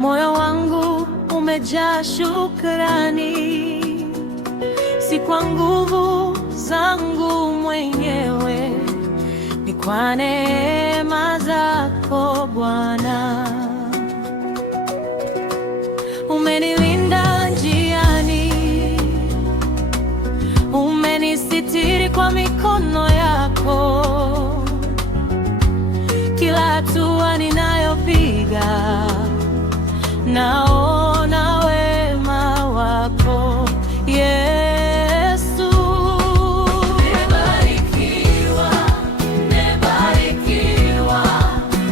moyo wangu umejaa shukrani, si kwa nguvu zangu mwenyewe, ni kwa neema zako Bwana. Umenilinda njiani, umenisitiri kwa mikono yako, kila hatua ninayopiga naona wema wako Yesu. Nimebarikiwa, nimebarikiwa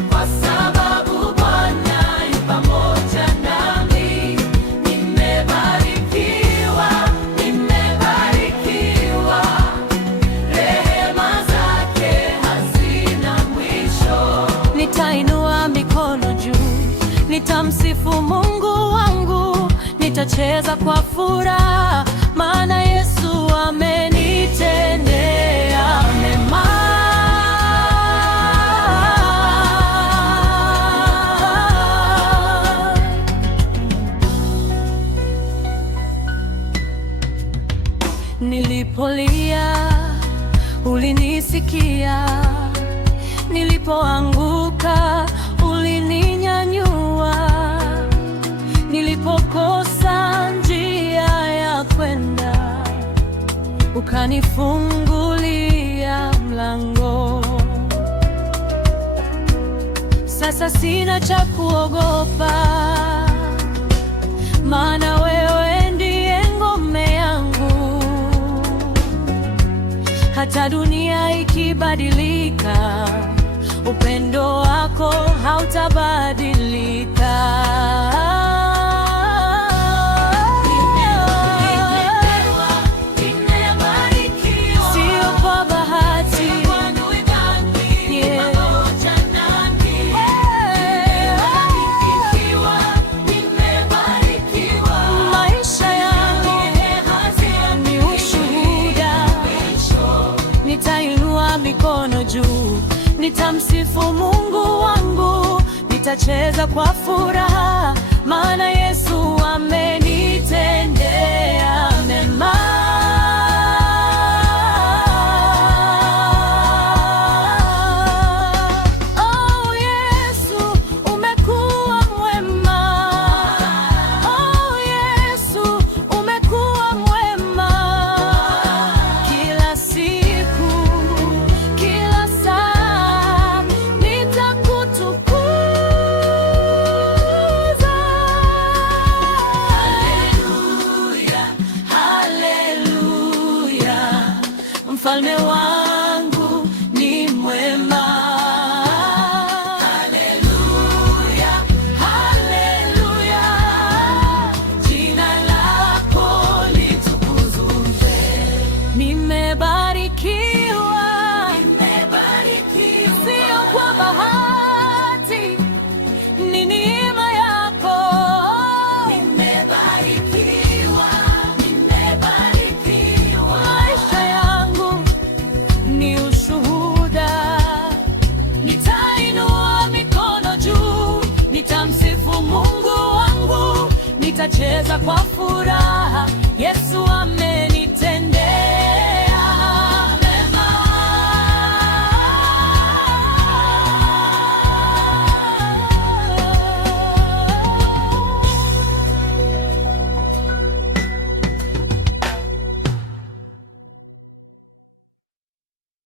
kwa sababu Bwana yu pamoja nami. Nimebarikiwa, nimebarikiwa, rehema zake hazina mwisho. Nitainua mikono juu, nitamsifu Mungu wangu, nitacheza kwa furaha, maana Yesu amenitendea mema. Nilipolia ulinisikia, nilipoanguka ulininyanyua, nilipokosa njia ya kwenda ukanifungulia mlango. Sasa sina cha kuogopa, maana wewe ndiye ngome yangu. Hata dunia ikibadilika, upendo wako hautabadilika. Sio kwa bahati, maisha yangu ni ushuhuda. Nitainua mikono juu, nitamsifu Mungu wangu, nitacheza kwa furaha, maana Yesu amenitendea mema. Oh Yesu, umekuwa mwema. Oh Yesu, umekuwa mwema. Kila siku, kila saa nitakutukuza. Haleluya, haleluya, mfalme wangu ni mwema. Haleluya, haleluya, jina lako litukuzwe. Nimebarikiwa, sio kwa bahati, ni neema yako. Maisha yangu ni ushuhuda. Nitainua mikono juu, nitamsifu Mungu wangu, nitacheza kwa